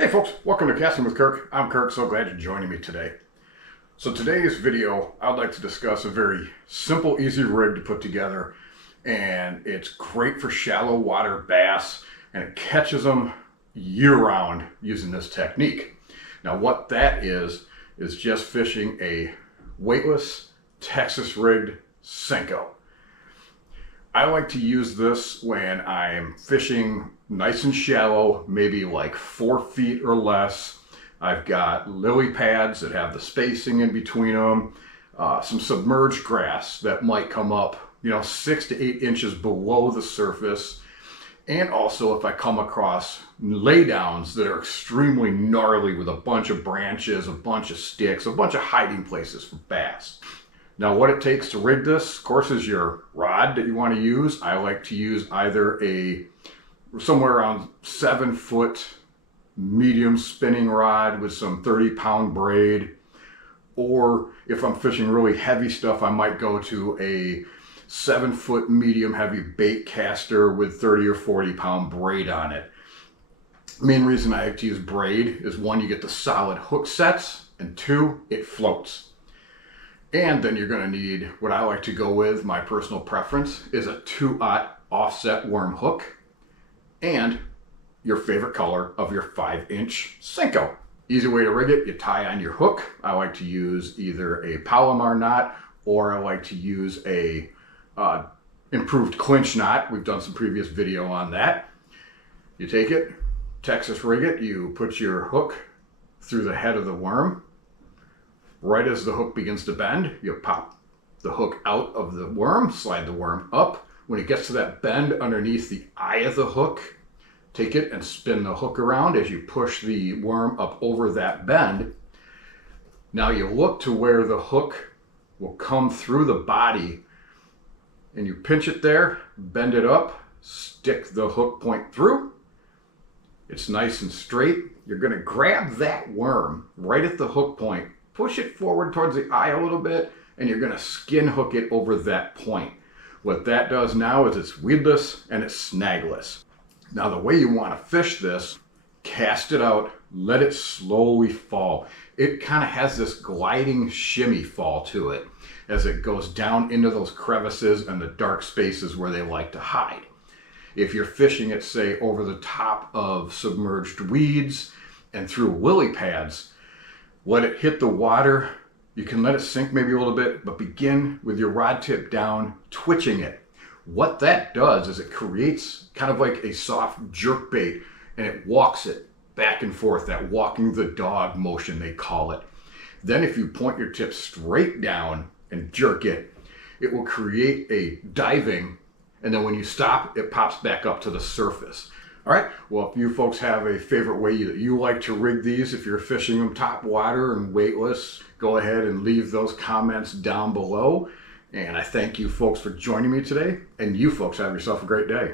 Hey folks, welcome to Casting with Kirk. I'm Kirk, so glad you're joining me today. So today's video, I'd like to discuss a very simple, easy rig to put together, and it's great for shallow water bass, and it catches them year-round using this technique. Now what that is just fishing a weightless Texas-rigged Senko. I like to use this when I'm fishing nice and shallow, maybe like 4 feet or less. I've got lily pads that have the spacing in between them, some submerged grass that might come up, 6 to 8 inches below the surface. And also if I come across laydowns that are extremely gnarly with a bunch of branches, a bunch of sticks, a bunch of hiding places for bass. Now what it takes to rig this, of course, is your rod that you want to use. I like to use either somewhere around 7-foot medium spinning rod with some 30-pound braid, or if I'm fishing really heavy stuff, I might go to a 7-foot medium heavy bait caster with 30 or 40-pound braid on it. Main reason I like to use braid is 1, you get the solid hook sets, and 2, it floats. And then you're going to need what I like to go with, my personal preference, is a 2/0 offset worm hook and your favorite color of your 5-inch Senko. Easy way to rig it, you tie on your hook. I like to use either a Palomar knot, or I like to use a improved clinch knot. We've done some previous video on that. You take it, Texas rig it, you put your hook through the head of the worm. Right as the hook begins to bend, you pop the hook out of the worm, slide the worm up. When it gets to that bend underneath the eye of the hook, take it and spin the hook around as you push the worm up over that bend. Now you look to where the hook will come through the body, and you pinch it there, bend it up, stick the hook point through. It's nice and straight. You're going to grab that worm right at the hook point, push it forward towards the eye a little bit, and you're going to skin hook it over that point. What that does now is it's weedless and it's snagless. Now the way you want to fish this, cast it out, let it slowly fall. It kind of has this gliding shimmy fall to it as it goes down into those crevices and the dark spaces where they like to hide. If you're fishing it, say, over the top of submerged weeds and through lily pads, let it hit the water. You can let it sink maybe a little bit, but begin with your rod tip down, twitching it. What that does is it creates kind of like a soft jerk bait, and it walks it back and forth, that walking the dog motion they call it. Then if you point your tip straight down and jerk it, it will create a diving, and then when you stop, it pops back up to the surface. All right, well, if you folks have a favorite way that you like to rig these, if you're fishing them top water and weightless, go ahead and leave those comments down below. And I thank you folks for joining me today, and you folks have yourself a great day.